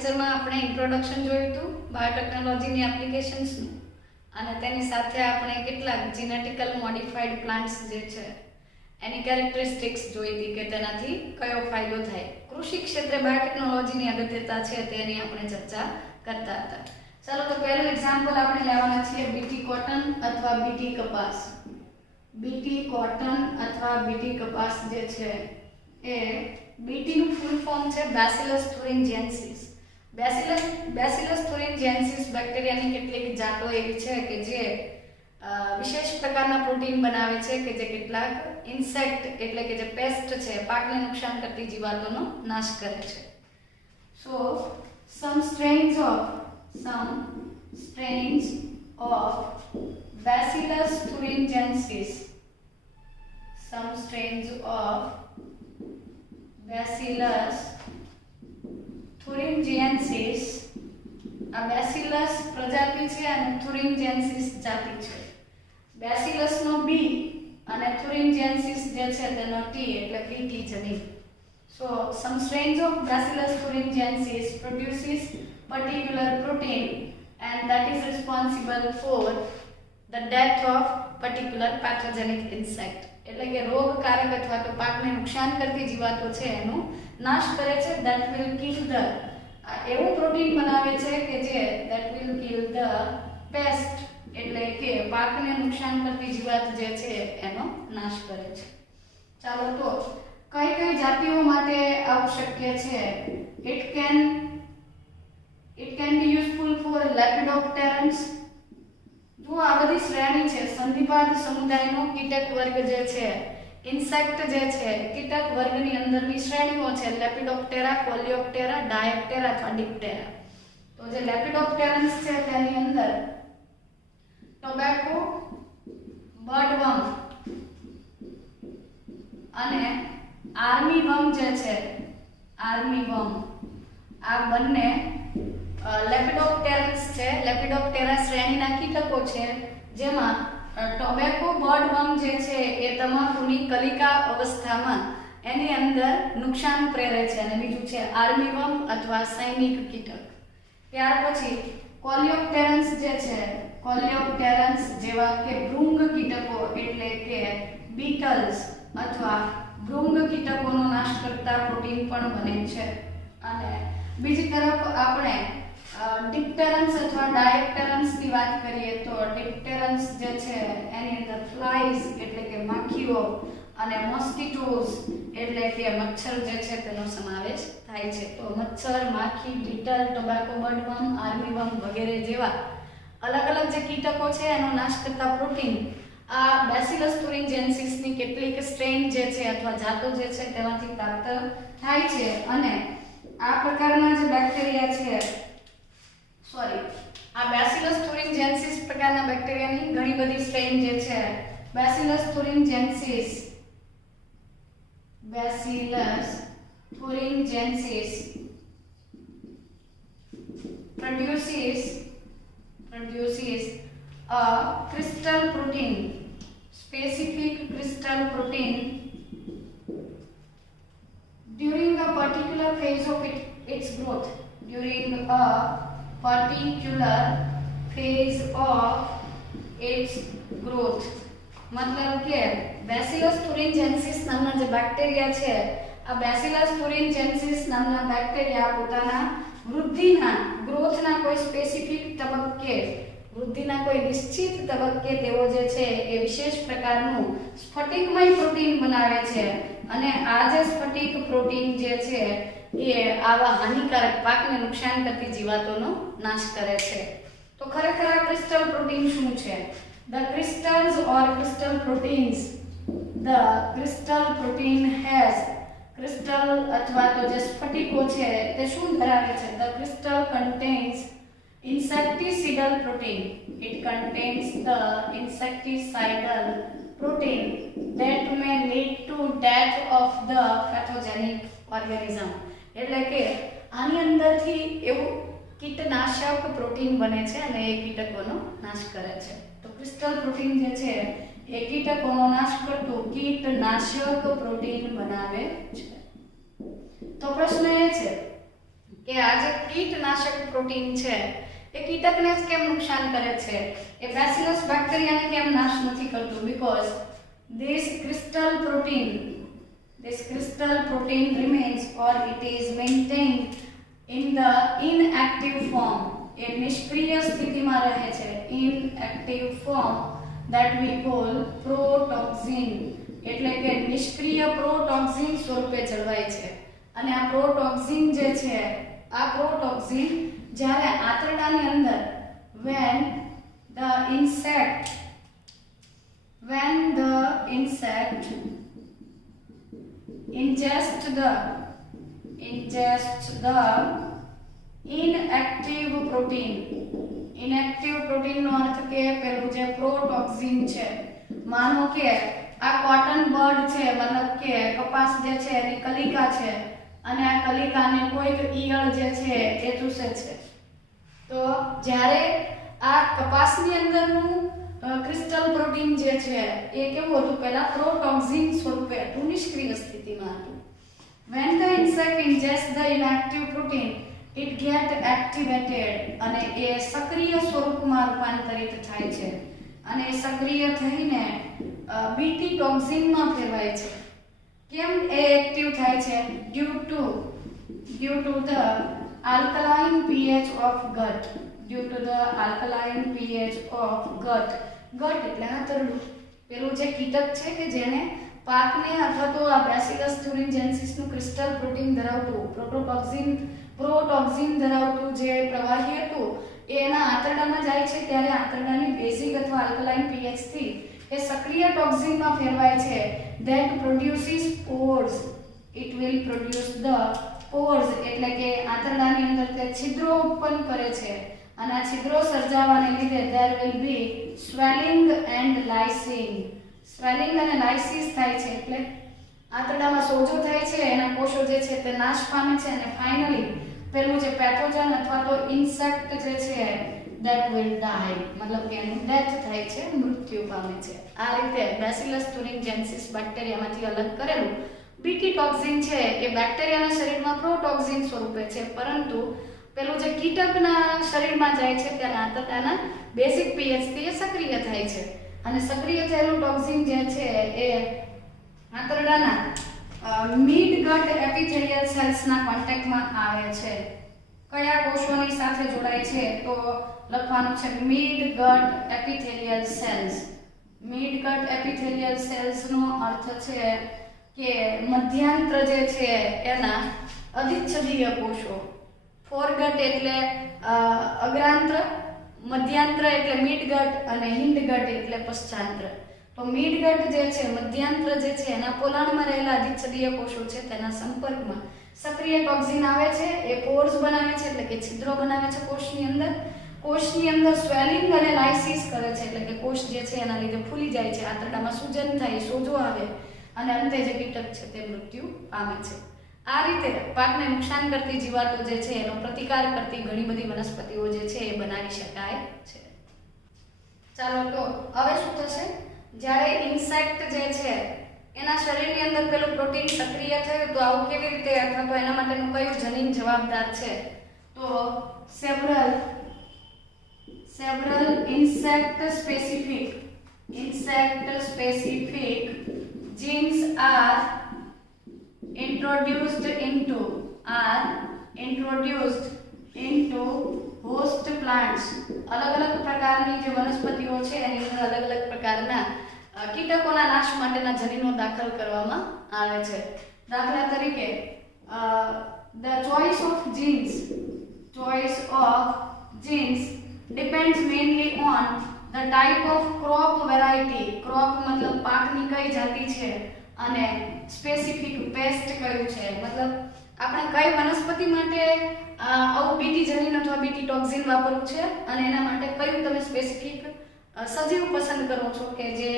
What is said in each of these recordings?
લેક્ચરમાં આપણે ઇન્ટ્રોડક્શન જોયું હતું બાયોટેકનોલોજીની એપ્લિકેશન્સનું અને તેની સાથે આપણે કેટલાક જીનેટિકલ મોડિફાઈડ પ્લાન્ટ્સ જે છે એની કેરેક્ટરિસ્ટિક્સ જોઈ હતી કે તેનાથી કયો ફાયદો થાય. કૃષિ ક્ષેત્રે બાયોટેકનોલોજીની અગત્યતા છે તેની આપણે ચર્ચા કરતા હતા. ચાલો તો પહેલું એક્ઝામ્પલ આપણે લેવાના છીએ બીટી કોટન અથવા બીટી કપાસ. બીટી કોટન અથવા બીટી કપાસ જે છે એ બીટીનું ફૂલ ફોર્મ છે બેસિલસ thuringiensis. બેસિલસ thuringiensis બેક્ટેરિયાની કેટલીક જાતો એવી છે કે જે વિશેષ પ્રકારના પ્રોટીન બનાવે છે કે જે કેટલાક ઇન્સેક્ટ એટલે કે જે પેસ્ટ છે પાકને નુકસાન કરતી જીવાતોનો નાશ કરે છે. સો some strains of Bacillus thuringiensis, some strains of Bacillus thuringiensis, આ બેસિલસ પ્રજાતિ છે અને thuringiensis જાતિ છે. બેસિલસ નો બી અને thuringiensis જે છે તેનો ટી એટલે પીટી જનીન. So some strains of Bacillus thuringiensis produces particular protein and that is responsible for the death of particular pathogenic insect. એટલે કે રોગકારક અથવા તો પાકને નુકસાન કરતી જીવાતો છે એનો નાશ કરે છે. that will kill the એવું પ્રોટીન બનાવે છે કે જે that will kill the pest એટલે કે પાકને નુકસાન કરતી જીવાત જે છે એનો નાશ કરે છે. ચાલો તો કઈ કઈ જાતિઓ માટે આવું શક્ય છે? it can be useful for Lepidopterans. જો આ બધી શ્રેણી છે સંધિપાદ સમુદાયનો કીટક વર્ગ જે છે ઇન્સેક્ટ જે છે કીટક વર્ગની અંદરની શ્રેણીઓ છે લેપિડોપ્ટેરા, કોલિયોપ્ટેરા, ડાયોપ્ટેરા અથવા ડિપ્ટેરા. તો જે લેપિડોપ્ટેરન્સ છે તેની અંદર ટોબેકો, બર્ડવર્મ અને આર્મીવર્મ જે છે આર્મીવર્મ આ બંને લેપિડોપ્ટેરન્સ છે. લેપિડોપ્ટેરા શ્રેણીના કીટકો છે જેમાં ટોબેકો બર્ડવર્મ જે છે એ તમાકુની કલિકા અવસ્થામાં એની અંદર નુકસાન પ્રેરે છે અને બીજું છે આર્મીવર્મ અથવા સૈનિક કીટક. ત્યાર પછી કોલિયોપ્ટેરન્સ જે છે કોલિયોપ્ટેરન્સ જેવા કે ભૃંગ કીટકો એટલે કે બીટલ્સ અથવા ભૃંગ કીટકોનો નાશ કરતા પ્રોટીન પણ બને છે. અને બીજી તરફ આપણે ડિપ્ટેરન્સ અથવા ડાયોપ્ટેરન્સ ની વાત કરીએ તો ડિપ્ટેરન્સ જે છે એની અંદર ફ્લાઇઝ એટલે કે માખીઓ અને મોસ્કિટોઝ એટલે કે મચ્છર જે છે તેનો સમાવેશ થાય છે. તો મચ્છર, માખી, બીટલ, ટોબેકો બર્ડવર્મ, આર્મીવર્મ વગેરે જેવા અલગ અલગ જે કીટકો છે એનો નાશ કરતા પ્રોટીન આ બેસિલસ thuringiensis ની કેટલીક સ્ટ્રેન જે છે અથવા જાતો જે છે તેમાંથી પ્રાપ્ત થાય છે. અને આ પ્રકારના જે બેક્ટેરિયા છે આ બેસિલસ thuringiensis પ્રકારના બેક્ટેરિયાની ઘણી બધી સ્ટ્રેન જે છે bacillus thuringiensis produces a crystal protein, specific crystal protein during a particular phase of its growth. During a particular phase of its growth. मतलब કે બેસિલસ thuringiensis નામના જે બેક્ટેરિયા છે આ બેસિલસ thuringiensis નામના બેક્ટેરિયા પોતાના વૃદ્ધિના ગ્રોથના કોઈ સ્પેસિફિક તબક્કે વૃદ્ધિના કોઈ નિશ્ચિત તબક્કે તેઓ જે છે એ વિશેષ પ્રકારનું સ્ફટિકમય પ્રોટીન બનાવે છે અને આ જે સ્ફટિક પ્રોટીન જે છે એ આવા હાનિકારક પાકને નુકસાન કરતી જીવાતોનો નાશ કરે છે. તો ખરેખર આ ક્રિસ્ટલ પ્રોટીન શું છે? The crystals or crystal proteins, the crystal protein has crystal અથવા તો જે સ્ફટિકો છે તે શું ધરાવે છે? The crystal contains insecticidal protein. It contains the insecticidal protein that may lead to death of the pathogenic organism. એટલે કે આની અંદરથી એવું કીટનાશક પ્રોટીન બને છે અને એ કીટકોનો નાશ કરે છે. તો ક્રિસ્ટલ પ્રોટીન જે છે એ કીટકોનો નાશ કરતું કીટનાશક પ્રોટીન બનાવે છે. તો પ્રશ્ન એ છે કે આ જે કીટનાશક પ્રોટીન છે એ કીટકને જ કેમ નુકસાન કરે છે, એ બેસિલસ બેક્ટેરિયાને કેમ નાશ નથી કરતું? Because this crystal protein remains or it is maintained in the inactive form. એ નિષ્ક્રિય સ્થિતિમાં રહે છે, inactive form, that we call protoxin. એટલે કે નિષ્ક્રિય પ્રોટોક્સિન સ્વરૂપે જળવાય છે. અને આ પ્રોટોક્સિન જે છે, આ પ્રોટોક્સિન જ્યારે આંતરડાની અંદર when the insect ingest the inactive protein નો અર્થ કે પેલું જે પ્રોટોક્સિન છે, માનો કે આ કોટન બર્ડ છે, મતલબ કે કપાસ જે છે એની કલિકા છે અને આ કલિકાને કોઈક ઈયળ જે છે એ ચૂસે છે. તો જ્યારે આ કપાસની અંદરનું ક્રિસ્ટલ પ્રોટીન જે છે એ કેવું હતું? પહેલા પ્રોટોક્સિન સ્વરૂપે હતું, નિષ્ક્રિય સ્થિતિમાં હતું. when the insect ingests the inactive protein it get activated અને એ સક્રિય સ્વરૂપમાં રૂપાંતરિત થાય છે અને એ સક્રિય થઈને બીટી ટોક્સિનમાં ફેરવાય છે. કેમ એ એક્ટિવ થાય છે? due to the alkaline pH of gut. ગટ એટલે આંતરડું. પેલું જે કીટક છે કે જેને પાકને અથવા તો આ બેસિલસ thuringiensis નું ક્રિસ્ટલ પ્રોટીન ધરાવતું પ્રોટોક્સિન ધરાવતું જે પ્રવાહી હતું એ એના આંતરડામાં જાય છે, ત્યારે આંતરડાની બેઝિક અથવા આલ્કલાઇન pH થી એ સક્રિય ટોક્સિનમાં ફેરવાય છે. that produces pores. it will produce the pores એટલે કે આંતરડાની અંદર તે છિદ્રો ઉત્પન્ન કરે છે અને આ છિદ્રો સર્જાવાને લીધે there will be swelling and lysing. Swelling અને લાઇસિસ થાય છે એટલે આંતરડામાં સોજો થાય છે, એના કોષો જે છે તે નાશ પામે છે અને ફાઇનલી પેલું જે પેથોજન અથવા તો ઇન્સેક્ટ જે છે that will die, મતલબ કે એનું ડેથ થાય છે, મૃત્યુ પામે છે. આ રીતે બેસિલસ thuringiensis બેક્ટેરિયામાંથી અલગ કરેલું બીટી ટોક્સિન છે એ બેક્ટેરિયાના શરીરમાં પ્રોટોક્સિન સ્વરૂપે છે, પરંતુ પેલું જે કીટકના શરીરમાં જાય છે ત્યારે આંતરડાના બેઝિક pH થી એ સક્રિય થાય છે અને સક્રિય થયેલું ટોક્સિન જે છે એ આંતરડાના મિડ ગટ એપિથેલિયલ સેલ્સના કોન્ટેક્ટમાં આવે છે. કયા કોષોની સાથે જોડાય છે? તો લખવાનું છે મિડ ગટ એપિથેલિયલ સેલ્સ. મિડ ગટ એપિથેલિયલ સેલ્સનો અર્થ છે કે મધ્યાંત્ર જે છે એના અધિચ્છદીય કોષો. ફોરગટ એટલે અગ્રાંત્ર, મધ્યાંત્ર એટલે મિડગટ અને હિંડગટ એટલે પશ્ચાંત્ર. તો મિડગટ જે છે, મધ્યાંત્ર જે છે એના પોલાણમાં રહેલા અધિચ્છદીય કોષો છે તેના સંપર્કમાં સક્રિય ટોક્સિન આવે છે, એ પોર્સ બનાવે છે એટલે કે છિદ્રો બનાવે છે કોષની અંદર સ્વેલિંગ અને લાઇસિસ કરે છે એટલે કે કોષ જે છે એના લીધે ફૂલી જાય છે, આંતરડામાં સૂજન થાય, સોજો આવે અને અંતે જે કીટક છે તે મૃત્યુ પામે છે. આ રીતે પાકને નુકસાન કરતી જીવાતો જે છે એનો પ્રતિકાર કરતી ઘણી બધી વનસ્પતિઓ જે છે એ બનાવી શકાય છે. ચાલો તો હવે શું થશે? જ્યારે ઇન્સેક્ટ જે છે એના શરીરની અંદર પેલું પ્રોટીન સક્રિય થયું તો આવું કેવી રીતે અથવા તો એના માટેનું કયું જનીન જવાબદાર છે? તો several insect specific genes are introduced into host plants. અલગ-અલગ પ્રકારની જે વનસ્પતિઓ છે એની અંદર અલગ-અલગ પ્રકારના કીટકોના નાશ માટેના જનીનો દાખલ કરવામાં આવે છે. દાખલા તરીકે the choice of genes depends mainly on the type of crop variety. crop મતલબ પાકની કઈ જાતિ છે અને સ્પેસિફિક પેસ્ટ કયું છે, મતલબ આપણે કઈ વનસ્પતિ માટે આવું બીટી જનીન અથવા બીટી ટોક્સિન વાપરવું છે અને એના માટે કયું તમે સ્પેસિફિક સજીવ પસંદ કરો છો કે જે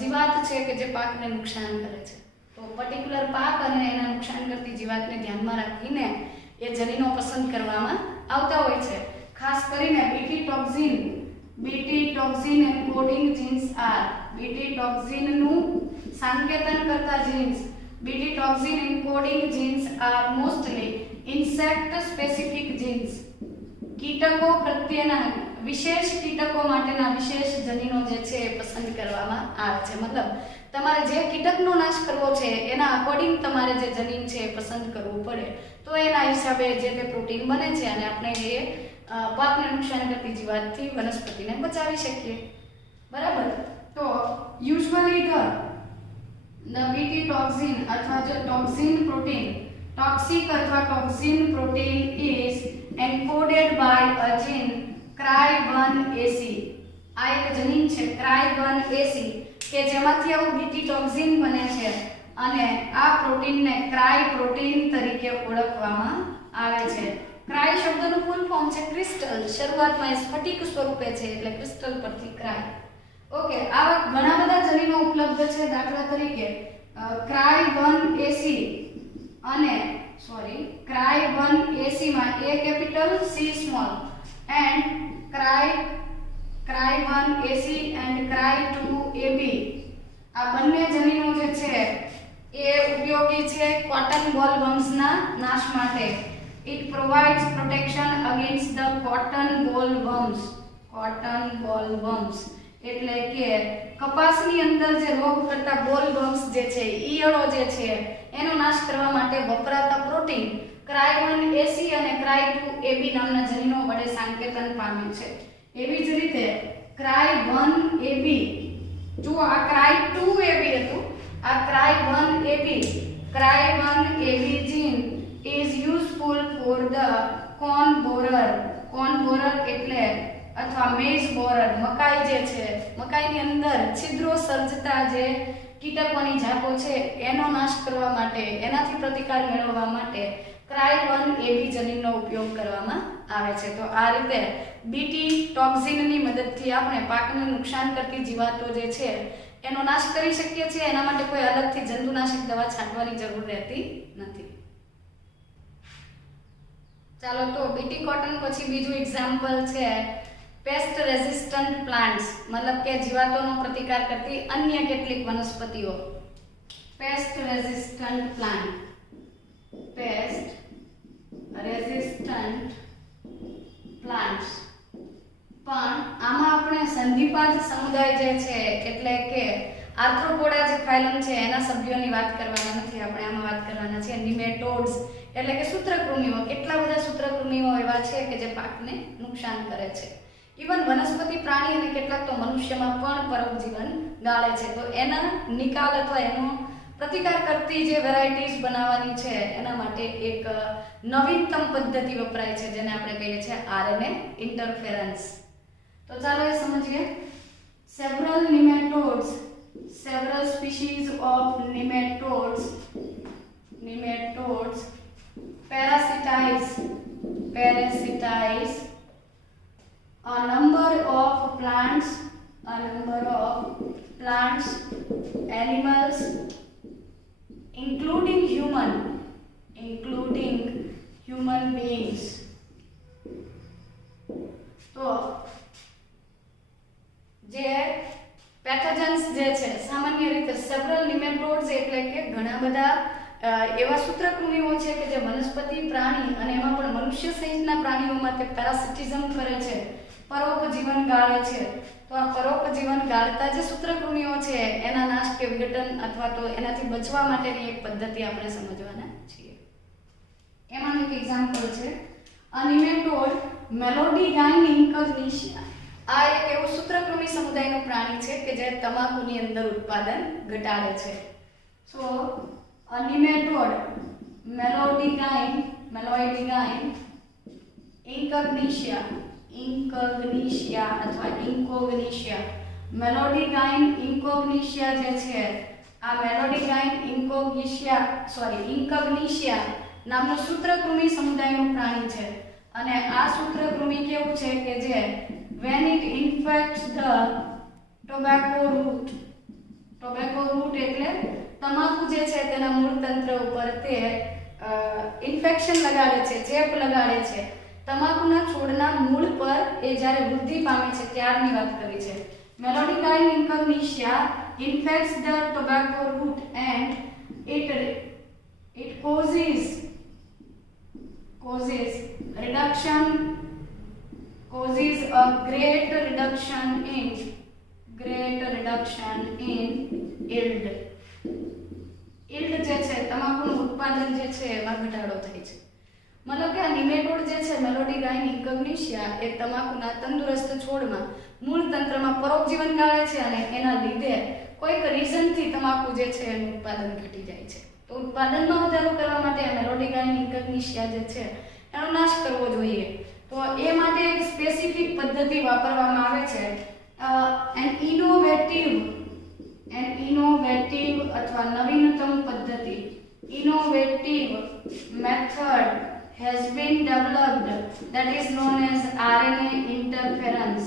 જીવાત છે કે જે પાકને નુકસાન કરે છે. તો પર્ટિક્યુલર પાક અને એના નુકસાન કરતી જીવાતને ધ્યાનમાં રાખીને એ જનીનો પસંદ કરવામાં આવતા હોય છે. ખાસ કરીને BT toxin encoding genes are, BT ટોક્સિનનું સંકેતન કરતા જીન્સ, BT toxin encoding genes are mostly insect specific genes, કીટકો પ્રત્યેના વિશેષ કીટકો માટેના વિશેષ જનીનો જે છે એ પસંદ કરવામાં આવે છે. મતલબ તમારે જે કીટકનો નાશ કરવો છે એના અકોર્ડિંગ તમારે જે જનીન છે એ પસંદ કરવું પડે, તો એના હિસાબે જે તે પ્રોટીન બને છે અને આપણે એ પાકને નુકસાન કરતી જીવાતથી વનસ્પતિને બચાવી શકીએ. બરાબર. તો યુઝ્યુઅલી ધ બીટી ટોક્સિન અથવા જે ટોક્સિન પ્રોટીન, ટોક્સિક અથવા toxin protein is encoded by a gene CRY1AC. આ એક જનીન છે CRY1AC કે જેમાંથી આવું બીટી ટોક્સિન બને છે અને આ પ્રોટીનને ક્રાય પ્રોટીન તરીકે ઓળખવામાં આવે છે. ક્રાય શબ્દનું ફૂલ ફોર્મ છે ક્રિસ્ટલ. શરૂઆતમાં એ સ્ફટિક સ્વરૂપે છે એટલે ક્રિસ્ટલ પરથી ક્રાય. ઓકે, આવા ઘણા બધા જનીનો ઉપલબ્ધ છે. દાખલા તરીકે CRY1AC અને CRY1AC માં A capital C small and CRY1AC and CRY2AB આ બંને જનીનો જે છે એ ઉપયોગી છે કોટન બોલવર્મ્સના નાશ માટે. It provides protection against the cotton bollworms. Cotton bollworms એટલે કે કપાસની અંદર જે રોગ કરતા બોલવર્મ્સ જે છે, ઈયળો જે છે, એનો નાશ કરવા માટે વપરાતા પ્રોટીન CRY1AC અને CRY2AB નામના જનીનો વડે સંકેતન પામ્યું છે. એવી જ રીતે CRY1AB, જો આ CRY2AB હતું, આ CRY1AB gene is useful for the corn borer. corn borer એટલે અથવા મેઝ બોરર, મકાઈ જે છે, મકાઈની અંદર છિદ્રો સર્જતા જે કીટકોની જાતો છે એનો નાશ કરવા માટે, એનાથી પ્રતિકાર મેળવવા માટે CRY1AB જનીનનો ઉપયોગ કરવામાં આવે છે. તો આ રીતે બીટી ટોક્સિનની મદદથી આપણે પાકને નુકસાન કરતી જીવાતો જે છે એનો નાશ કરી શકીએ છીએ. એના માટે કોઈ અલગથી જંતુનાશક દવા છાંટવાની જરૂર રહેતી નથી. ચાલો, તો બીટી કોટન પછી બીજું એક્ઝામ્પલ છે પેસ્ટ રેઝિસ્ટન્ટ પ્લાન્ટ્સ, મતલબ કે જીવાતોનો પ્રતિકાર કરતી અન્ય કેટલીક વનસ્પતિઓ. Paste resistant plant, paste resistant plants. પણ આમાં આપણે સંધિપાદ સમુદાય જે છે એટલે કે આર્થ્રોપોડા જે ફાઇલમ છે એના સભ્યોની વાત કરવાના નથી. આપણે આમાં વાત કરવાના છે નિમેટોડ્સ એટલે કે સૂત્રકૃમિઓ. કેટલા બધા સૂત્રકૃમિઓ એવા છે કે જે પાકને નુકસાન કરે છે. ઇવન વનસ્પતિ, પ્રાણી અને કેટલાક તો મનુષ્યમાં પણ પરોપજીવન ગાળે છે. તો એના નિકાલ અથવા એનો પ્રતિકાર કરતી જે વેરાયટીઝ બનાવવાની છે એના માટે એક નવીનતમ પદ્ધતિ વપરાય છે જેને આપણે કહીએ છીએ RNA ઇન્ટરફેરન્સ. તો ચાલો એ સમજીએ. several nematodes, several species of nematodes parasitize a number of plants, animals, including human beings. તો જે પેથોજન્સ જે છે સામાન્ય રીતે સેવરલ નિમેટોડ્સ એટલે કે ઘણા બધા એવા સૂત્રકૃમિઓ છે કે જે વનસ્પતિ, પ્રાણી અને એમાં પણ મનુષ્ય સહિતના પ્રાણીઓમાં તે પેરાસિટિઝમ કરે છે, પરોપજીવન ગાળે છે. તો આ પરોપજીવન ગાળતા જે સૂત્રકૃમિઓ છે એના નાશ કે વિઘટન અથવા તો એનાથી બચવા માટેની એક પદ્ધતિ આપણે સમજવાના છીએ. એમાં એક એક્ઝામ્પલ છે નિમેટોડ મેલોડીગાઇન ઇન્કગ્નિશિયા. આ એક એવું સૂત્રકૃમિ સમુદાયનું પ્રાણી છે કે જે તમાકુની અંદર ઉત્પાદન ઘટાડે છે. સો નિમેટોડ મેલોડીગાઇન ઇન્કગ્નિશિયા અથવા ઇન્કોગ્નિશિયા. મેલોડીગાઇન ઇન્કોગ્નિશિયા જે છે, આ મેલોડીગાઇન ઇન્કગ્નિશિયા નામનું સૂત્રકૃમિ સમુદાયનું પ્રાણી છે. અને આ સૂત્રકૃમિ કેવું છે કે જે when it infects the tobacco root એટલે તમાકુ જે છે તેના મૂળ તંત્ર ઉપર તે ઇન્ફેક્શન લગાડે છે, ચેપ લગાડે છે. તમાકુના છોડના મૂળ પર એ જ્યારે વૃદ્ધિ પામે છે ત્યારની વાત કરી છે. મેલોડીગાઇન ઇન્કગ્નિશિયા infects the tobacco root and it causes causes a great reduction in yield. yield જે છે તમાકુનું ઉત્પાદન જે છે એમાં ઘટાડો થાય છે. મતલબ કે આ નિમેટોડ જે છે મેલોડીગાઇન ઇન્કગ્નિશિયા એ તમાકુના તંદુરસ્ત છોડમાં મૂળ તંત્રમાં પરોપજીવન ગાળે છે અને એના લીધે કોઈક રીઝનથી તમાકુ જે છે એનું ઉત્પાદન ઘટી જાય છે. તો ઉત્પાદનમાં વધારો કરવા માટે આ મેલોડીગાઇન ઇન્કગ્નિશિયા જે છે એનો નાશ કરવો જોઈએ. તો એ માટે એક સ્પેસિફિક પદ્ધતિ વાપરવામાં આવે છે. એન ઇનોવેટિવ અથવા નવીનતમ પદ્ધતિ innovative method has been developed that is known as RNA interference.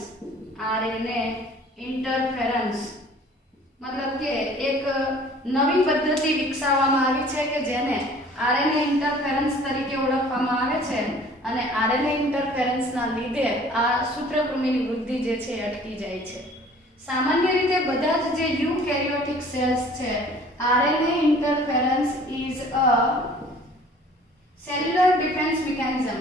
મતલબ કે એક નવી પદ્ધતિ વિકસાવવામાં આવી છે કે જેને RNA ઇન્ટરફેરન્સ તરીકે ઓળખવામાં આવે છે અને RNA ઇન્ટરફેરન્સના લીધે આ સૂત્રકૃમિની વૃદ્ધિ જે છે અટકી જાય છે. સામાન્ય રીતે બધા જ જે યુકેરિયોટિક સેલ્સ છે RNA interference is a cellular defense mechanism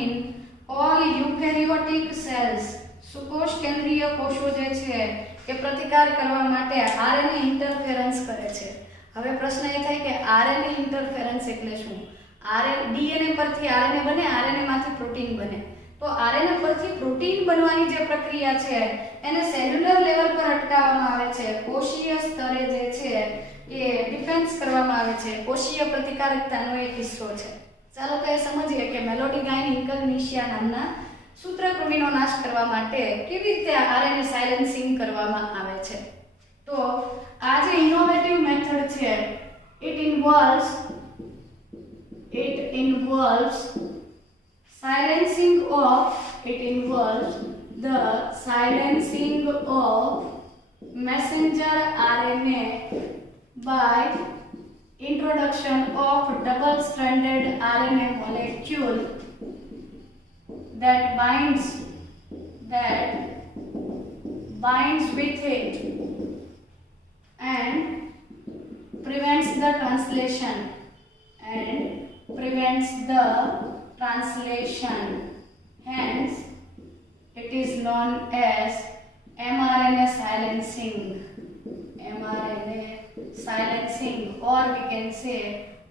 in all eukaryotic cells. સુકોષ કેન્દ્રીય કોષો જે છે એ પ્રતિકાર કરવા માટે RNA ઇન્ટરફેરન્સ કરે છે. હવે પ્રશ્ન એ થાય કે RNA ઇન્ટરફેરન્સ એટલે શું? DNA પરથી RNA બને, RNA માંથી પ્રોટીન બને. તો RNA પરથી પ્રોટીન બનવાની જે પ્રક્રિયા છે એને સેલ્યુલર લેવલ પર અટકાવવામાં આવે છે. કોષીય સ્તરે જે છે એ ડિફેન્સ કરવામાં આવે છે. કોષીય પ્રતિકારકતાનો એક હિસ્સો છે. ચાલો તો એ સમજીએ કે મેલોડીગાઇન ઇન્કગ્નિશિયા નામના સૂત્રકૃમિનો નાશ કરવા માટે કેવી રીતે RNA સાયલેન્સિંગ કરવામાં આવે છે. તો આ જે ઇનોવેટિવ મેથડ છે it involves the silencing of messenger RNA by introduction of double-stranded RNA molecule that binds with it and prevents the translation. Hence, it is known as mRNA silencing, or we can say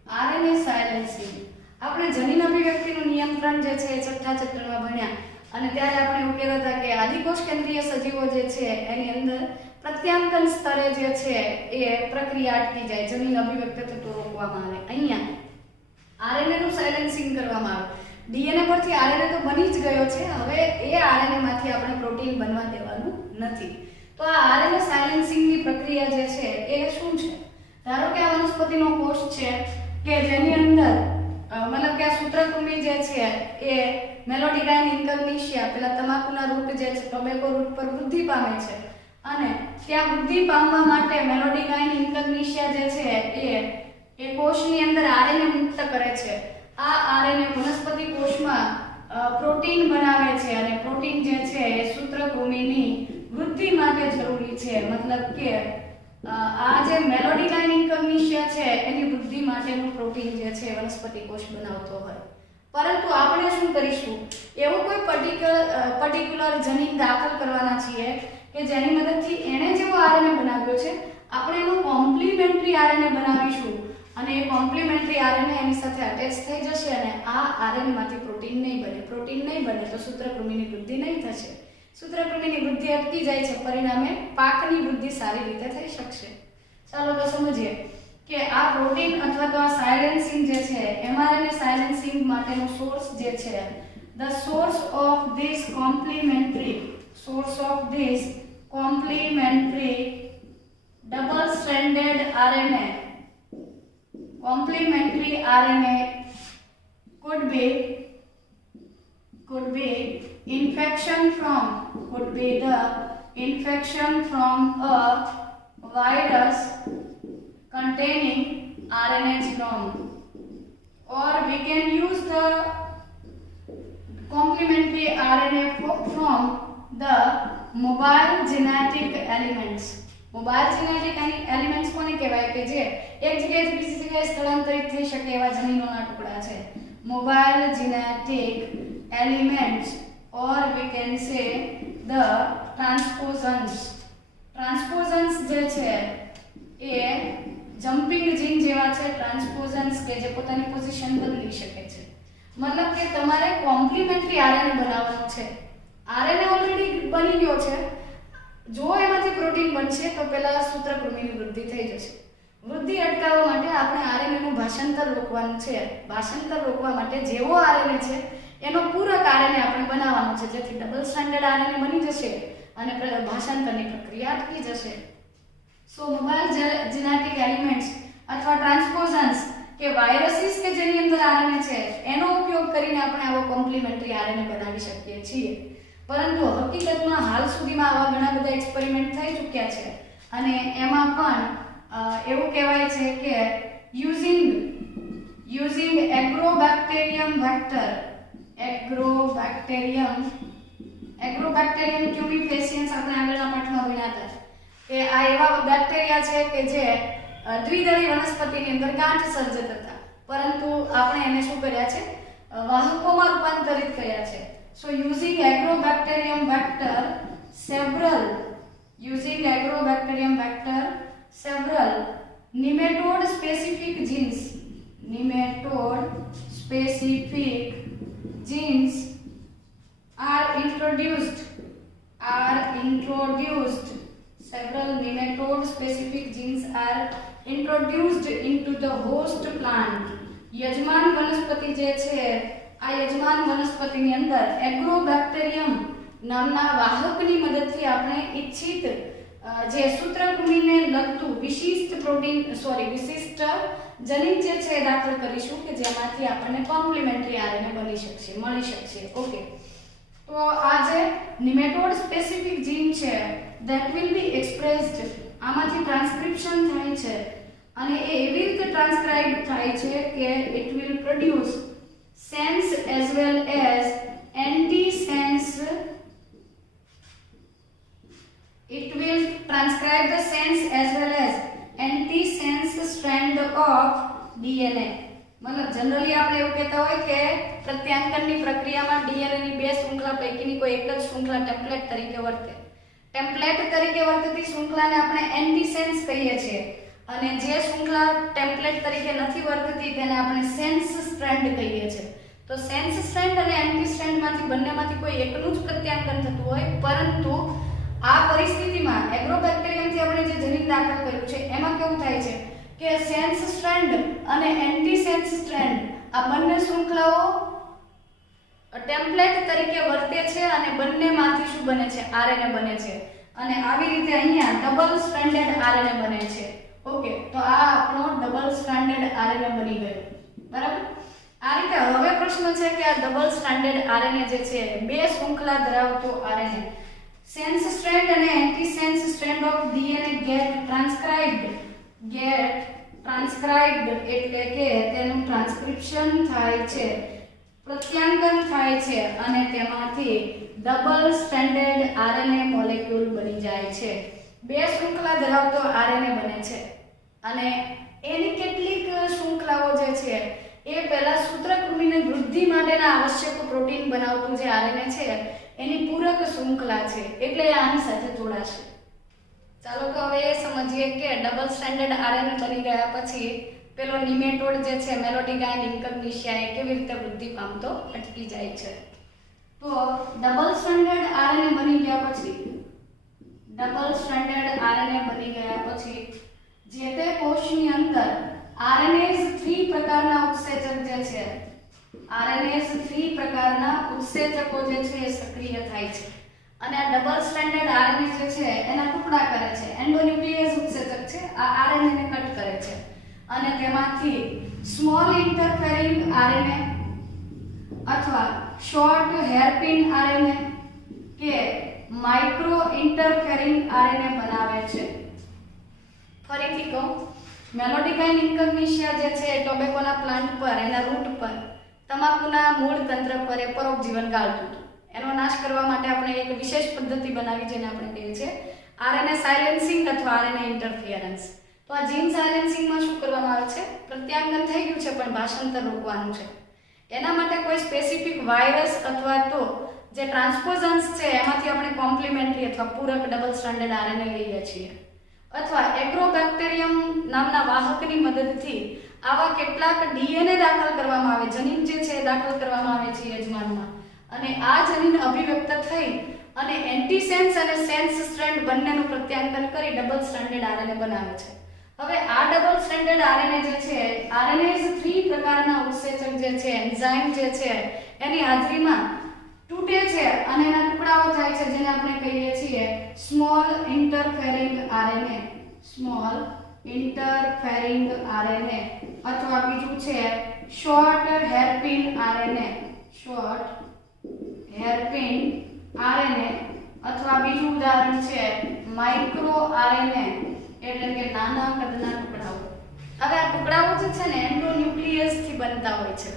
RNA silencing. આપણે જનીન અભિવ્યક્તિનું નિયંત્રણ જે છે એ છઠ્ઠા ચેપ્ટરમાં ભણ્યા અને ત્યારે આપણે એવું કહેતા હતા કે આદિકોષ કેન્દ્રીય સજીવો જે છે એની અંદર પ્રત્યાંકન સ્તરે જે છે એ પ્રક્રિયા અટકી જાય, જનીન અભિવ્યક્તિ થતું રોકવામાં આવે. અહીંયા RNA નું સાયલેન્સિંગ કરવામાં આવે. DNA પરથી RNA તો બની જ ગયો છે, હવે એ RNA માંથી આપણે પ્રોટીન બનવા દેવાનું નથી. તો આ RNA સાયલેન્સિંગની પ્રક્રિયા જે છે એ શું છે? ધારો કે આ વનસ્પતિનો કોષ છે કે જેની અંદર મતલબ કે આ સૂત્રકૃમિ જે છે એ મેલોડીગાઇન ઇન્કગ્નિશિયા પેલા તમાકુના રૂટ જે છે ટોબેકો રૂટ પર વૃદ્ધિ પામે છે અને ત્યાં વૃદ્ધિ પામવા માટે મેલોડીગાઇન ઇન્કગ્નિશિયા જે છે એ કોષની અંદર RNA મુક્ત કરે છે. આ RNA વનસ્પતિ કોષમાં પ્રોટીન બનાવે છે અને પ્રોટીન જે છે એ સૂત્રકૃમિની વૃદ્ધિ માટે જરૂરી છે. મતલબ કે આ જે મેલોડીગાઇન ઇન્કગ્નિશિયા છે એની વૃદ્ધિ માટેનું પ્રોટીન જે છે વનસ્પતિ કોષ બનાવતો હોય. પરંતુ આપણે શું કરીશું, એવો કોઈ પર્ટિક્યુલર જનીન દાખલ કરવાના છીએ કે જેની મદદથી એણે જેવો RNA બનાવ્યો છે આપણે એનું કોમ્પ્લિમેન્ટરી RNA બનાવીશું અને એ કોમ્પ્લિમેન્ટરી RNA એની સાથે અટેચ થઈ જશે અને આ RNA માંથી પ્રોટીન નહીં બને તો સૂત્રકૃમિની વૃદ્ધિ નહીં થશે. સૂત્રકૃમિની વૃદ્ધિ અટકી જાય છે, પરિણામે પાકની વૃદ્ધિ સારી રીતે થઈ શકશે. ચાલો તો સમજીએ કે આ પ્રોટીન અથવા તો આ સાયલેન્સિંગ જે છે mRNA સાયલેન્સિંગ માટેનો સોર્સ જે છે, the source of this complementary double stranded RNA could be the infection from a virus containing RNA genome, or we can use the complementary RNA from the mobile genetic elements. Mobile genetic elements કોને કહેવાય કે જે એક જગ્યાએથી બીજી જગ્યાએ સ્થળાંતરિત થઈ શકે એવા જનીનોના ટુકડા છે. Mobile genetic elements or we can say the transposons. ટ્રાન્સપોઝન્સ જે છે એ જમ્પિંગ જીન જેવા છે ટ્રાન્સપોઝન્સ કે જે પોતાની પોઝિશન બદલી શકે છે. મતલબ કે તમારે કોમ્પ્લિમેન્ટરી આરએનએ બનાવવાનું છે. આરએનએ ઓલરેડી બની ગયો છે. જો એમાંથી પ્રોટીન બનશે તો પહેલા સૂત્રકૃમિની વૃદ્ધિ થઈ જશે. વૃદ્ધિ અટકાવવા માટે આપણે આરએનએ નું ભાષાંતર રોકવાનું છે. ભાષાંતર રોકવા માટે જેવો આરએનએ છે એનો પૂરક આરએનએ આપણે બનાવવાનો છે જેથી ડબલ સ્ટ્રેન્ડેડ આરએનએ બની જશે અને ભાષાંતરની પ્રક્રિયા અટકી જશે. સો મોબાઇલ જેનેટિક એલિમેન્ટ્સ અથવા ટ્રાન્સપોઝન્સ કે વાયરસીસ કે જેની અંદર આરએનએ છે એનો ઉપયોગ કરીને આપણે આવો કોમ્પ્લિમેન્ટરી આરએનએ બનાવી શકીએ છીએ. પરંતુ હકીકતમાં હાલ સુધીમાં આવા ઘણા બધા એક્સપેરિમેન્ટ થઈ ચૂક્યા છે અને એમાં પણ એવું કહેવાય છે કે યુઝિંગ એગ્રોબેક્ટેરિયમ ટ્યુબિફેસિયન્સ આપણે આગળના પાઠમાં ભણ્યા હતા કે આ એવા બેક્ટેરિયા છે કે જે દ્વિદળી વનસ્પતિની અંદર ગાંઠ સર્જત હતા, પરંતુ આપણે એને શું કર્યા છે વાહકોમાં રૂપાંતરિત કર્યા છે. So using agrobacterium vector several nematode specific genes are introduced. Several nematode specific genes are introduced into the host plant. યજમાન વનસ્પતિ જે છે આ યજમાન વનસ્પતિની અંદર એગ્રોબેક્ટેરિયમ નામના વાહકની મદદથી આપણે ઇચ્છિત જે સૂત્રકૃમિને લગતું વિશિષ્ટ જનીન જે છે દાખલ કરીશું કે જેમાંથી આપણને કોમ્પ્લિમેન્ટરી આરએનએ મળી શકશે. ઓકે, તો આ જે નિમેટોડ સ્પેસિફિક જીન છે that will be expressed, આમાંથી ટ્રાન્સક્રિપ્શન થાય છે અને એ એવી રીતે ટ્રાન્સક્રાઇબ થાય છે કે it will produce sense as well as antisense. It will transcribe the sense as well as antisense strand of DNA. मतलब जनरली આપણે એવું કહેતા હોય કે પ્રત્યાંકનની પ્રક્રિયામાં ડીએનએ ની બે શૃંખલા પૈકીની કોઈ એક જ શૃંખલા ટેમ્પલેટ તરીકે વર્તે. ટેમ્પલેટ તરીકે વર્તતી શૃંખલાને આપણે એન્ટીસેન્સ કહીએ છીએ અને જે શૃંખલા ટેમ્પલેટ તરીકે નથી વર્તતી તેને આપણે સેન્સ સ્ટ્રેન્ડ કહીએ છીએ. તો સેન્સ સ્ટ્રેન્ડ અને એન્ટી સ્ટ્રેન્ડમાંથી બંનેમાંથી કોઈ એકનું જ પ્રત્યાંકન થતું હોય, પરંતુ આ પરિસ્થિતિમાં એગ્રોબેક્ટેરિયમથી આપણે જે જનીન દાખલ કર્યું છે એમાં કેવું થાય છે કે સેન્સ સ્ટ્રેન્ડ અને એન્ટી સેન્સ સ્ટ્રેન્ડ આ બંને શૃંખલાઓ ટેમ્પલેટ તરીકે વર્તે છે અને બંનેમાંથી શું બને છે આરએનએ બને છે અને આવી રીતે અહીંયા ડબલ સ્ટ્રેન્ડેડ આરએનએ બને છે. ઓકે, તો આ આપણો ડબલ સ્ટ્રેન્ડેડ આરએનએ બની ગયો. બરાબર. આ રીતે હવે પ્રશ્ન છે કે આ ડબલ સ્ટ્રેન્ડેડ આરએનએ જે છે બે શૃંખલા ધરાવતો આરએનએ સેન્સ સ્ટ્રેન્ડ અને anti sense strand of DNA get transcribed એટલે કે તેનું ટ્રાન્સક્રિપ્શન થાય છે, પ્રત્યાંકન થાય છે અને તેમાંથી ડબલ સ્ટ્રેન્ડેડ આરએનએ મોલેક્યુલ બની જાય છે. બે શૃંખલા ધરાવતો આરએનએ બને છે અને એની કેટલીક શૃંખલાઓ જે છે એ પહેલા સૂત્રકૃમિની વૃદ્ધિ માટેના આવશ્યક પ્રોટીન બનાવતું જે આરએનએ છે એની પૂરક શૃંખલા છે, એટલે આની સાથે જોડાશે. ચાલો તો હવે એ સમજીએ કે ડબલ સ્ટ્રેન્ડેડ આરએનએ બની ગયા પછી પેલો નિમેટોડ જે છે મેલોડિગાઇન ઇન્કગ્નિશિયા એ કેવી રીતે વૃદ્ધિ પામતો અટકી જાય છે. તો ડબલ સ્ટ્રેન્ડેડ આરએનએ બની ગયા પછી જે તે કોષની અંદર RNase 3 પ્રકારના ઉત્સેચક જે છે RNase 3 પ્રકારના ઉત્સેચકો જે છે એ સક્રિય થાય છે અને આ ડબલ સ્ટ્રેન્ડેડ RNA જે છે એના ટુકડા કરે છે. એન્ડોન્યુક્લિયસ ઉત્સેચક છે આ RNA ને કટ કરે છે અને તેમાંથી સ્મોલ ઇન્ટરફેરિંગ RNA અથવા શોર્ટ હેરપિન RNA કે માઇક્રો ઇન્ટરફેરિંગ RNA બનાવે છે. ફરીથી કહું, મેલોડિગાઇન ઇન્કગ્નિશિયા જે છે ટોબેકોના પ્લાન્ટ પર એના રૂટ પર તમાકુના મૂળ તંત્ર પર એ પરોપજીવન ગાળતું હતું. એનો નાશ કરવા માટે આપણે એક વિશેષ પદ્ધતિ બનાવી જેને આપણે કહીએ છીએ આરએનએ સાયલેન્સિંગ અથવા આરએનએ ઇન્ટરફિયરન્સ. તો આ જીન સાયલેન્સિંગમાં શું કરવામાં આવે છે? પ્રત્યાંગન થઈ ગયું છે પણ ભાષાંતર રોકવાનું છે. એના માટે કોઈ સ્પેસિફિક વાયરસ અથવા તો જે ટ્રાન્સપોઝન્સ છે એમાંથી આપણે કોમ્પ્લિમેન્ટરી અથવા પૂરક ડબલ સ્ટ્રાન્ડેડ આરએનએ લઈએ છીએ, અથવા એગ્રોબેક્ટેરિયમ નામના વાહકની મદદથી આવા કેટલાક ડીએનએ દાખલ કરવામાં આવે, જનીન જે છે દાખલ કરવામાં આવે છે યજમાનમાં, અને આ જનીન અભિવ્યક્ત થઈ અને એન્ટીસેન્સ અને સેન્સ સ્ટ્રેન્ડ બંનેનું પ્રત્યાંકન કરી ડબલ સ્ટ્રાન્ડેડ આરએનએ બનાવે છે. હવે આ ડબલ સ્ટ્રેન્ડેડ આરએનએ જે છે, આરએનએઝ 3 પ્રકારના ઉત્સેચક જે છે, એન્ઝાઇમ જે છે એની હાજરીમાં તૂટે છે અને એના ટુકડાઓ થાય છે, જેને આપણે કહીએ છીએ સ્મોલ ઇન્ટરફેરિંગ આરએનએ, સ્મોલ ઇન્ટરફેરિંગ આરએનએ, અથવા બીજું છે શોર્ટ હેરપિન આરએનએ, શોર્ટ હેરપિન આરએનએ, અથવા બીજું ઉદાહરણ છે માઇક્રો આરએનએ, એટલે કે નાના કદના ટુકડાઓ. હવે આ ટુકડાઓ જે છે ને એન્ડોન્યુક્લિયસ થી બનતા હોય છે.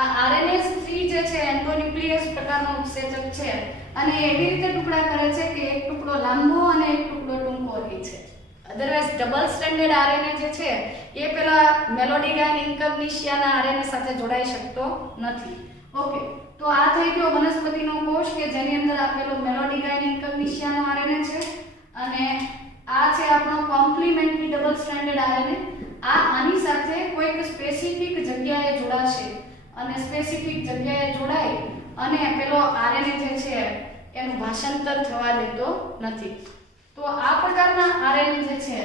આ આરએનએસ 3 જે છે એન્ડોન્યુક્લિયસ પ્રકારનો ઉત્સેચક છે અને એવી રીતે ટુકડા કરે છે કે એક ટુકડો લાંબો અને એક ટુકડો ટૂંકો રહે છે. અધરવાઇઝ ડબલ સ્ટ્રેન્ડેડ આરએનએ જે છે એ પેલા મેલોડિગાઇન ઇન્કગ્નિશિયાના આરએનએ સાથે જોડાઈ શકતો નથી. ઓકે, તો આ થઈ ગયો વનસ્પતિનો કોષ કે જેની અંદર આપેલો મેલોડિગાઇન ઇન્કગ્નિશિયાનો આરએનએ છે, અને આ છે આપણો કોમ્પ્લિમેન્ટરી ડબલ સ્ટ્રેન્ડેડ આરએનએ. આની સાથે કોઈક સ્પેસિફિક જગ્યાએ જોડાશે અને સ્પેસિફિક જગ્યાએ જોડાઈ અને પેલો આરએનએ જે છે એનું ભાષાંતર થવા દેતો નથી. તો આ પ્રકારના આરએનએ જે છે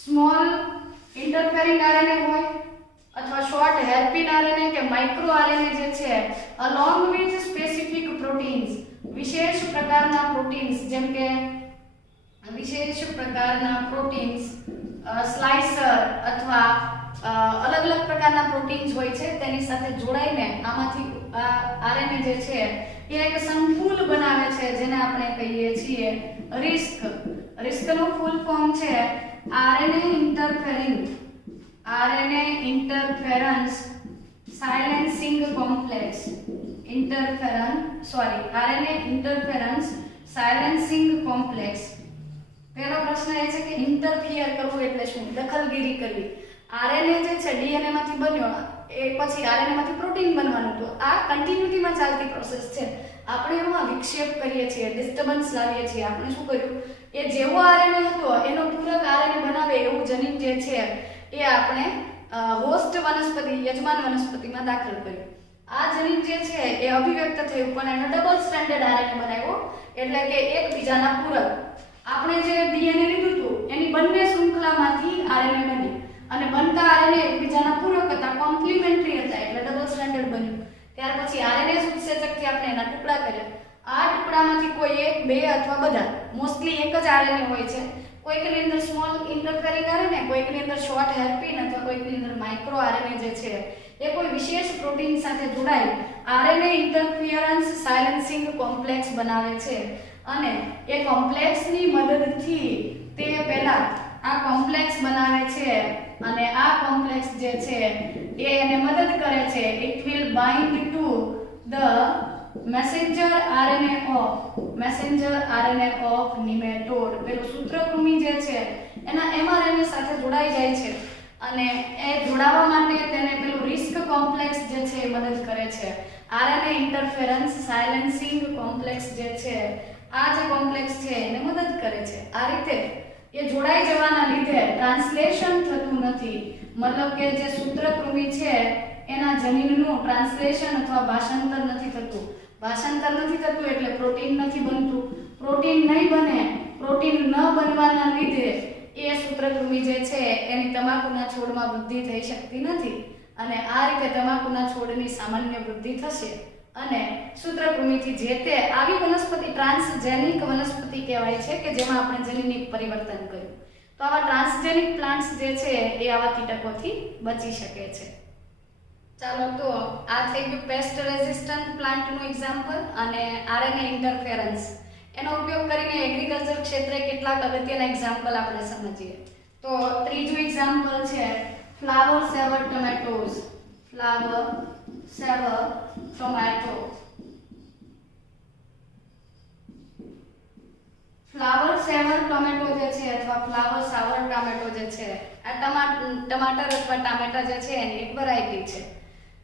સ્મોલ ઇન્ટરફેરિંગ આરએનએ હોય અથવા શોર્ટ હેરપિન આરએનએ કે માઇક્રો આરએનએ જે છે અલોંગ વિથ સ્પેસિફિક પ્રોટીન્સ, વિશેષ પ્રકારના પ્રોટીન્સ, જેમ કે વિશેષ પ્રકારના પ્રોટીન્સ, સ્લાઇસર અથવા અલગ અલગ પ્રકારના પ્રોટીન્સ હોય છે તેની સાથે જોડાઈને આમાંથી આરએનએ જે છે એ એક સંકુલ બનાવે છે, જેને આપણે કહીએ છીએ રિસ્ક. રિસ્કનું ફૂલ ફોર્મ છે RNA interference silencing complex, RNA interference silencing complex. પહેલો પ્રશ્ન એ છે કે ઇન્ટરફિયર કરવું એટલે શું? દખલગીરી કરવી. આરએનએ જે છે ડીએનએ માંથી બન્યો, એ પછી આરએનએ માંથી પ્રોટીન બનવાનું. તો આ કન્ટિન્યુટીમાં ચાલતી પ્રોસેસ છે. આપણે એમાં વિક્ષેપ કરીએ છીએ, ડિસ્ટર્બન્સ લાવીએ છીએ. આપણે શું કર્યું, એ જેવો આરએનએ હતો એનો પૂરક આરએનએ બનાવે એવું જનીન જે છે એ આપણે હોસ્ટ વનસ્પતિ, યજમાન વનસ્પતિમાં દાખલ કર્યું. આ જનીન જે છે એ અભિવ્યક્ત થયું પણ એનો ડબલ સ્ટ્રેન્ડેડ આરએનએ બનાવ્યો, એટલે કે એકબીજાના પૂરક. આપણે જે ડીએનએ લીધું હતું એની બંને શૃંખલામાંથી આરએનએ બની અને બનતા આરએનએ એકબીજાના પૂરક હતા, કોમ્પ્લિમેન્ટરી હતા, એટલે ડબલ સ્ટ્રેન્ડેડ બન્યું. ત્યાર પછી આરએનએ ઉત્સેચકથી આપણે એના ટુકડા કર્યા. આ ટુકડામાંથી કોઈ એક, બે અથવા બધા, મોસ્ટલી એક જ આરએનએ હોય છે. કોઈકની અંદર સ્મોલ ઇન્ટરફેરિંગ આરએનએ, કોઈકની અંદર શોર્ટ હેરપિન અથવા કોઈકની અંદર માઇક્રો આરએનએ જે છે એ કોઈ વિશેષ પ્રોટીન સાથે જોડાઈ આરએનએ ઇન્ટરફિયરન્સ સાયલેન્સિંગ કોમ્પ્લેક્સ બનાવે છે, અને એ કોમ્પ્લેક્સની મદદથી તે પહેલા આ કોમ્પ્લેક્સ બનાવે છે, અને આ કોમ્પ્લેક્સ જે છે એ એને મદદ કરે છે. It will bind to the messenger RNA of nematode. પેલું સૂત્રકૃમિ જે છે એના એમઆરએનએ સાથે જોડાઈ જાય છે, અને એ જોડાવા માટે તેને પેલું રિસ્ક કોમ્પ્લેક્સ જે છે એ મદદ કરે છે. આરએનએ ઇન્ટરફેરન્સ સાયલેન્સિંગ કોમ્પ્લેક્સ જે છે, આ જે કોમ્પ્લેક્સ છે એને મદદ કરે છે. આ રીતે એ જોડાઈ જવાના લીધે ટ્રાન્સલેશન થતું નથી, મતલબ કે જે સૂત્રકૃમિ છે એના જનીનનું ટ્રાન્સલેશન અથવા ભાષાંતર નથી થતું. ભાષાંતર નથી થતું એટલે પ્રોટીન નથી બનતું. પ્રોટીન નહીં બને, પ્રોટીન ન બનવાના લીધે એ સૂત્રકૃમિ જે છે એની તમાકુના છોડમાં વૃદ્ધિ થઈ શકતી નથી, અને આ રીતે તમાકુના છોડની સામાન્ય વૃદ્ધિ થશે અને સૂત્રકૃમિથી જે તે આવી વનસ્પતિ ટ્રાન્સજેનિક વનસ્પતિ કહેવાય છે કે જેમાં આપણે જનીનિક પરિવર્તન કર્યું. તો આવા ટ્રાન્સજેનિક પ્લાન્ટ્સ જે છે એ આવા કીટકોથી બચી શકે છે. ચાલો, તો આ થઈ ગયું પેસ્ટ રેઝિસ્ટન્ટ પ્લાન્ટનું એક્ઝામ્પલ અને આરએનએ ઇન્ટરફેરન્સ. એનો ઉપયોગ કરીને એગ્રીકલ્ચર ક્ષેત્રે કેટલાક અગત્યના એક્ઝામ્પલ આપણે સમજીએ. તો ત્રીજું એક્ઝામ્પલ છે Flavr Savr tomatoes. Flavr Savr tomato. Flavr Savr tomato જે છે અથવા ફ્લાવર સાવર ટોમેટો જે છે આ ટમાટર અથવા ટામેટા જે છે એની એક વેરાયટી છે.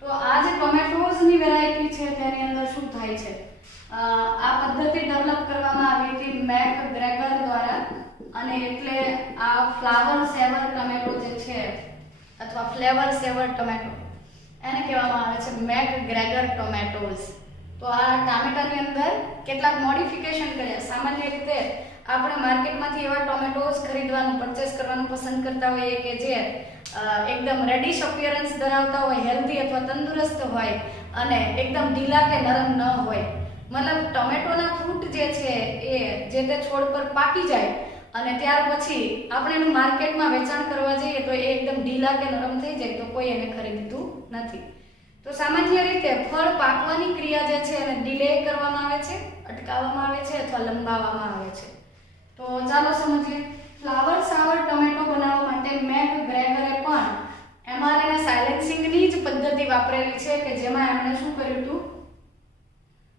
તો આ જે ટોમેટોઝની વેરાયટી છે તેની અંદર શું થાય છે, આ પદ્ધતિ ડેવલપ કરવામાં આવી હતી મેક ગ્રેગર દ્વારા, અને એટલે આ ફ્લાવર સેવર ટોમેટો જે છે અથવા ફ્લેવર સેવર ટોમેટો એને કહેવામાં આવે છે મેક ગ્રેગર ટોમેટોઝ. તો આ ટામેટાની અંદર કેટલાક મોડિફિકેશન કર્યા. સામાન્ય રીતે આપણે માર્કેટમાંથી એવા ટોમેટોઝ ખરીદવાનું પરચેસ કરવાનું પસંદ કરતા હોઈએ કે જે એકદમ રેડિશ અપિયરન્સ ધરાવતા હોય, હેલ્ધી અથવા તંદુરસ્ત હોય અને એકદમ ઢીલા કે નરમ ન હોય. મતલબ ટોમેટોના ફ્રૂટ જે છે એ જે તે છોડ પર પાકી જાય અને ત્યાર પછી આપણે એનું માર્કેટમાં વેચાણ કરવા જઈએ તો એ એકદમ ઢીલા કે નરમ થઈ જાય તો કોઈ એને ખરીદતું નથી. તો સામાન્ય રીતે ફળ પાકવાની ક્રિયા જે છે એને ડિલે કરવામાં આવે છે, અટકાવવામાં આવે છે અથવા લંબાવવામાં આવે છે. તો ચાલો સમજીએ. ફ્લાવર સાવર ટોમેટો બનાવવા માટે મેક ગ્રેગરે પણ mRNA સાયલેન્સિંગની જ પદ્ધતિ વાપરેલી છે કે જેમાં એમણે શું કર્યું હતું,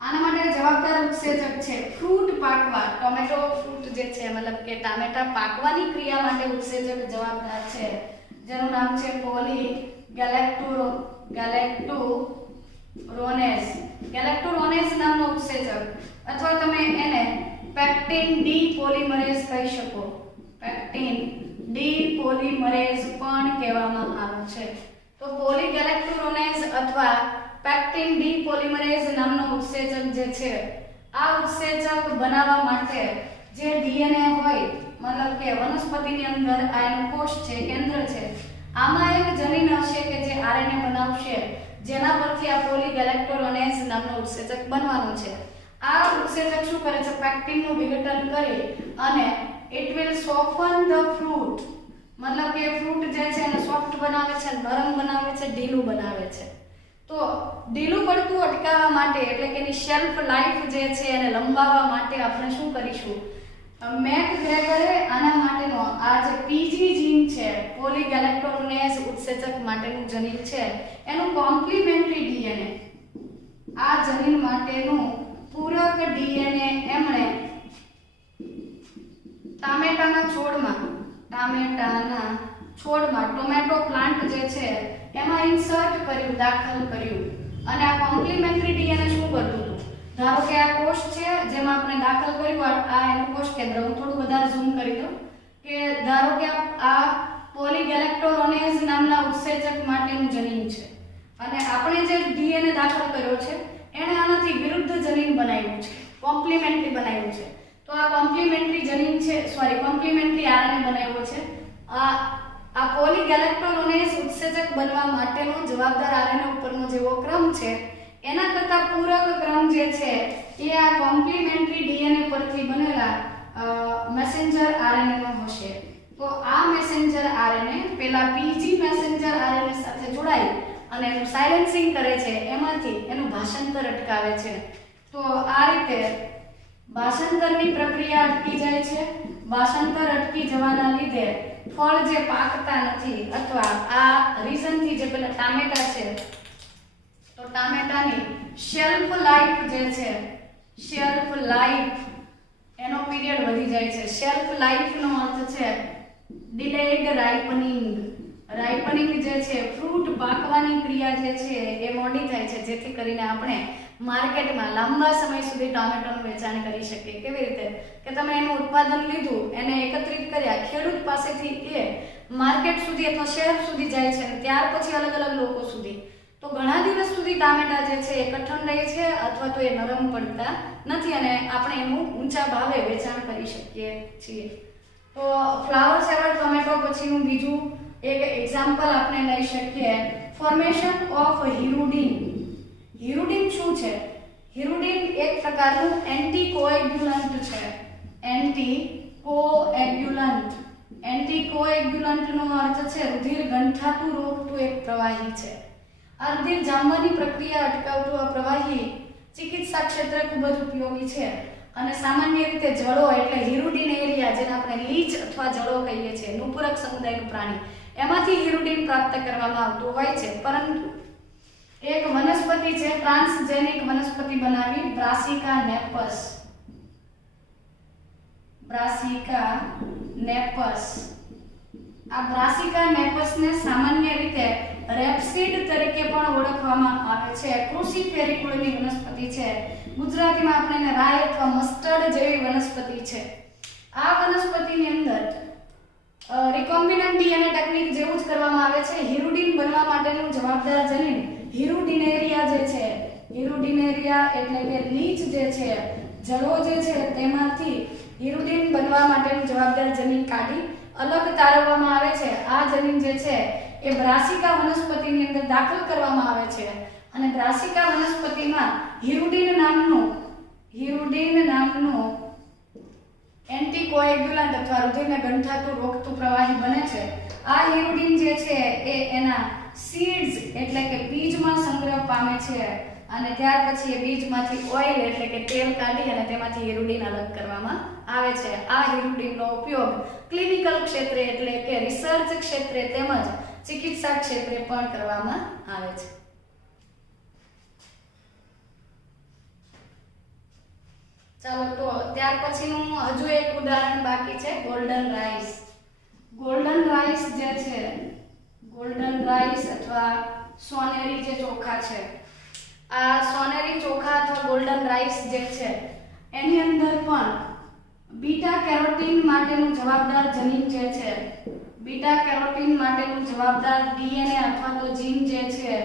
આના માટે જવાબદાર ઉત્સેચક છે ફ્રૂટ પાકવા, ટોમેટો ફ્રૂટ જે છે મતલબ કે ટામેટા પાકવાની ક્રિયા માટે ઉત્સેચક જવાબદાર છે જેનું નામ છે પોલી ગેલેક્ટોરોનેઝ નામનો ઉત્સેચક, અથવા તમે એને પેક્ટિન ડી પોલિમરેઝ કહી શકો. પેક્ટિન ડી પોલિમરેઝ પણ કહેવામાં આવે છે. તો પોલીગેલેક્ટોરોનેઝ અથવા પેક્ટિન ડી પોલિમરેઝ નામનો ઉત્સેચક જે છે આ ઉત્સેચક બનાવવા માટે જે ડીએનએ હોય, મતલબ કે વનસ્પતિની અંદર આ એનું કોષ છે, કેન્દ્ર છે, આમાં એક જનીન હશે કે જે આરએનએ બનાવશે જેના પરથી આ પોલીગેલેક્ટોરોનેઝ નામનો ઉત્સેચક બનવાનો છે. આ ઉત્સેચક શું કરે છે, પેક્ટિનનું વિઘટન કરી અને it will soften the fruit, મતલબ કે ફ્રૂટ જે છે એને સોફ્ટ બનાવે છે, નરમ બનાવે છે, ઢીલું બનાવે છે. તો ઢીલું પડતું અટકાવવા માટે એટલે કે એની શેલ્ફ લાઈફ જે છે એને લંબાવવા માટે આપણે શું કરીશું, મેક ગ્રેગરે આના માટેનો આ જે પીજી જીન છે, પોલીગેલેક્ટોરોનેઝ ઉત્સેચક માટેનું જનીન છે એનું કોમ્પ્લિમેન્ટરી ડીએનએ, આ જનીન માટેનું પૂરક ડીએનએ એમણે ટામેટાના છોડમાં ટોમેટો પ્લાન્ટ જે છે એમાં ઇન્સર્ટ કર્યું, દાખલ કર્યું. અને આ કોમ્પ્લિમેન્ટરી ડીએનએ શું કરતું હતું, ધારો કે આ કોષ છે જેમાં આપણે દાખલ કર્યું, આ એનું કોષ કેન્દ્ર, હું થોડું વધારે ઝૂમ કરી દઉં કે ધારો કે આ પોલીગેલેક્ટોરોનેઝ નામના ઉત્સેચક માટેનું જનીન છે અને આપણે જે ડીએનએ દાખલ કર્યો છે એણે આનાથી વિરુદ્ધ જનીન બનાવ્યું છે, કોમ્પ્લિમેન્ટરી બનાવ્યું છે. તો આ કોમ્પ્લિમેન્ટરી જનીન છે, કોમ્પ્લિમેન્ટરી આરએનએ બનાવ્યો છે. આ પોલીગેલેક્ટોરોનેઝ ઉત્સેચક બનવા માટેનો જવાબદાર આરએનએ ઉપરનો જેવો ક્રમ છે એના કરતા પૂરક ક્રમ જે છે એ આ કોમ્પ્લિમેન્ટરી ડીએનએ પરથી બનેલા મેસેન્જર આરએનએ નો હશે. તો આ મેસેન્જર આરએનએ પેલા પીજી મેસેન્જર આરએનએ સાથે જોડાઈ અને એનું સાયલેન્સિંગ કરે છે, એમાંથી એનું ભાષાંતર અટકાવે છે. તો આ રીતે ભાષાંતરની પ્રક્રિયા અટકી જાય છે. ભાષાંતર અટકી જવાના લીધે ફળ જે પાકતા નથી અથવા આ રીઝનથી જે પેલા ટામેટા છે તો ટામેટાની શેલ્ફ લાઈફ જે છે, શેલ્ફ લાઈફ એનો પીરિયડ વધી જાય છે. શેલ્ફ લાઈફનો અર્થ છે ડિલેડ રાઇપનિંગ. રાઇપનિંગ જે છે ફ્રૂટ પાકવાની ક્રિયા જે છે એ મોડી થાય છે જેથી કરીને આપણે માર્કેટમાં લાંબા સમય સુધી ટામેટાનું વેચાણ કરી શકીએ. કેવી રીતે કે તમે એનું ઉત્પાદન લીધું, એને એકત્રિત કર્યા, ખેડૂત પાસેથી એ માર્કેટ સુધી અથવા શહેર સુધી જાય છે અને ત્યાર પછી અલગ અલગ લોકો સુધી. તો ઘણા દિવસ સુધી ટામેટા જે છે એ કઠણ રહે છે અથવા તો એ નરમ પડતા નથી અને આપણે એનું ઊંચા ભાવે વેચાણ કરી શકીએ છીએ. તો ફ્લાવર સેવર ટોમેટો પછીનું બીજું એક એક્ઝામ્પલ આપણે લઈ શકીએ, ફોર્મેશન ઓફ હિરુડિન. હિરુડિન શું છે? હિરુડિન એક પ્રકારનું એન્ટીકોએગ્યુલન્ટ છે. એન્ટીકોએગ્યુલન્ટનો અર્થ છે રુધિર ગંઠાતું રોકતું એક પ્રવાહી છે. આ રુધિર જામવાની પ્રક્રિયા અટકાવતું આ પ્રવાહી ચિકિત્સા ક્ષેત્રે ખૂબ જ ઉપયોગી છે અને સામાન્ય રીતે જળો એટલે હિરુડિન એરિયા જેને આપણે લીચ અથવા જળો કહીએ છીએ, નુપુરક સમુદાયનું પ્રાણી, એમાંથી હિરુડિન પ્રાપ્ત કરવામાં આવતું હોય છે. પરંતુ એક વનસ્પતિ છે ટ્રાન્સજેનિક વનસ્પતિ બનાવી બ્રાસિકા નેપસ. બ્રાસિકા નેપસ. આ બ્રાસિકા નેપસને સામાન્ય રીતે રેપસીડ તરીકે પણ ઓળખવામાં આવે છે. ક્રુસિફેરી કુળની વનસ્પતિ છે. ગુજરાતીમાં આપણે એને રાઈ અથવા મસ્ટર્ડ જેવી વનસ્પતિ છે. આ વનસ્પતિની અંદર રિકોમ્બિનન્ટ ડીએનએ ટેકનિક જેવું જ કરવામાં આવે છે. હિરુડિન બનવા માટેનું જવાબદાર જનીન હિરુડિનેરિયા જે છે, હિરુડિનેરિયા એટલે કે લીચ જે છે, જળો જે છે તેમાંથી હિરુડિન બનવા માટેનું જવાબદાર જનીન કાઢી અલગ તારવવામાં આવે છે. આ જનીન જે છે એ બ્રાસિકા વનસ્પતિની અંદર દાખલ કરવામાં આવે છે અને બ્રાસિકા વનસ્પતિમાં હિરુડિન નામનું એન્ટીકોએગ્યુલન્ટ અથવા રુધિરને ગંઠાતું રોકતું પ્રવાહી બને છે. આ હિરુડિન જે છે એ એના સીડ્સ એટલે કે બીજમાં સંગ્રહ પામે છે અને ત્યાર પછી એ બીજમાંથી ઓઇલ એટલે કે તેલ કાઢી અને તેમાંથી હિરુડિન અલગ કરવામાં આવે છે. આ હિરુડિનનો ઉપયોગ ક્લિનિકલ ક્ષેત્રે એટલે કે રિસર્ચ ક્ષેત્રે તેમજ ચિકિત્સા ક્ષેત્રે પણ કરવામાં આવે છે. ચાલો તો ત્યાર પછીનું હજુ એક ઉદાહરણ બાકી છે ગોલ્ડન રાઈસ. ગોલ્ડન રાઈસ જે છે, ગોલ્ડન રાઈસ અથવા સોનેરી જે ચોખા છે, આ સોનેરી ચોખા અથવા ગોલ્ડન રાઈસ જે છે એની અંદર પણ બીટા કેરોટીન માટેનું જવાબદાર જનીન જે છે, બીટા કેરોટીન માટેનું જવાબદાર ડીએનએ અથવા તો જીન જે છે,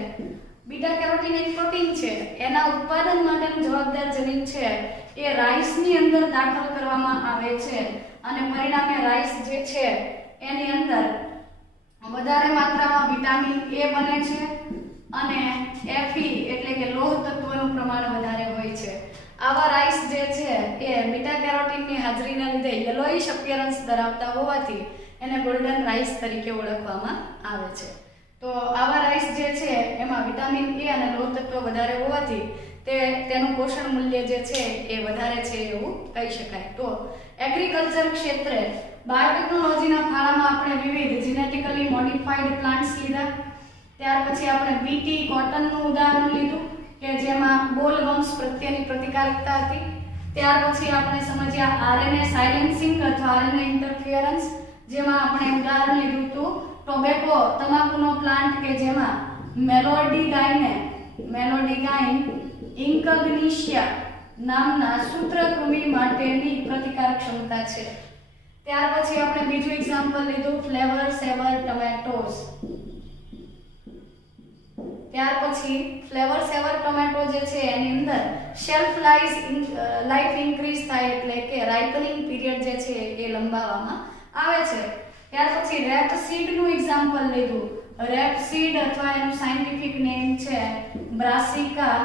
બીટા કેરોટીન એક પ્રોટીન છે, એના ઉત્પાદન માટેનું જવાબદાર જનીન છે એ રાઈસની અંદર દાખલ કરવામાં આવે છે અને પરિણામે રાઈસ જે છે એની અંદર વધારે માત્રામાં વિટામિન એ બને છે અને Fe એટલે કે લોહ તત્વનું પ્રમાણ વધારે હોય છે. આવા રાઈસ જે છે એ બીટા કેરોટીનની હાજરીના લીધે યલોઇશ અપિયરન્સ ધરાવતા હોવાથી એને ગોલ્ડન રાઈસ તરીકે ઓળખવામાં આવે છે. તો આવા રાઈસ જે છે એમાં વિટામિન એ અને લોહ તત્વ વધારે હોવાથી તેનું પોષણ મૂલ્ય જે છે એ વધારે છે એવું કહી શકાય. તો એગ્રીકલ્ચર ક્ષેત્રે બાયોટેકનોલોજીના ફાળામાં આપણે વિવિધ જીનેટિકલી મોડિફાઈડ પ્લાન્ટ્સ લીધા. ત્યાર પછી આપણે બીટી કોટનનું ઉદાહરણ લીધું કે જેમાં બોલ વંશ પ્રત્યેની પ્રતિકારકતા હતી. ત્યાર પછી આપણે સમજ્યા આરએનએ સાયલેન્સિંગ અથવા આરએનએ ઇન્ટરફિયરન્સ, જેમાં આપણે ઉદાહરણ લીધું હતું ટોબેકો તમાકુનો પ્લાન્ટ કે જેમાં મેલોડીગાઇન ઇન્કગ્નિશિયા નામના સૂત્રકૃમિ માટેની પ્રતિકારક ક્ષમતા છે. ત્યાર પછી આપણે બીજું એક્ઝામ્પલ લીધું ફ્લેવર સેવર ટોમેટોસ. ત્યાર પછી ફ્લેવર સેવર ટોમેટો જે છે એની અંદર શેલ્ફ લાઈફ ઇન્ક્રીઝ થાય એટલે કે રાઇપનિંગ પીરિયડ જે છે એ લંબાવવામાં આવે છે. ત્યાર પછી રેપસીડ નું એક્ઝામ્પલ લીધું. રેપસીડ અથવા એનું સાયન્ટિફિક નેમ છે બ્રાસિકા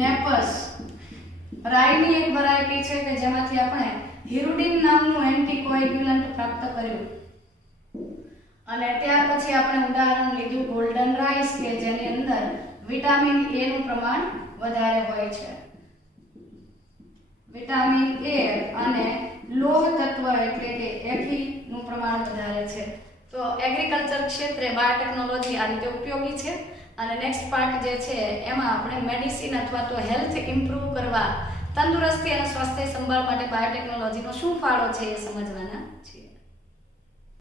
નેપસ. રાઈની એક વેરાયટી છે કે જેમાંથી આપણે હિરુડિન નામનું એન્ટીકોએગ્યુલન્ટ પ્રાપ્ત કર્યું અને ત્યાર પછી આપણે ઉદાહરણ લીધું ગોલ્ડન રાઈસ કે જેની અંદર વિટામિન એ નું પ્રમાણ વધારે હોય છે. વિટામિન એ અને લોહ તત્વ એટલે કે Fe નું પ્રમાણ વધારે છે. તો એગ્રીકલ્ચર ક્ષેત્રે બાયોટેકનોલોજી આ રીતે ઉપયોગી છે અને નેક્સ્ટ પાર્ટ જે છે એમાં આપણે મેડિસિન અથવા તો હેલ્થ ઇમ્પ્રૂવ કરવા, તંદુરસ્તી અને સ્વાસ્થ્ય સંભાળ માટે બાયોટેકનોલોજીનો શું ફાળો છે એ સમજવાના છીએ.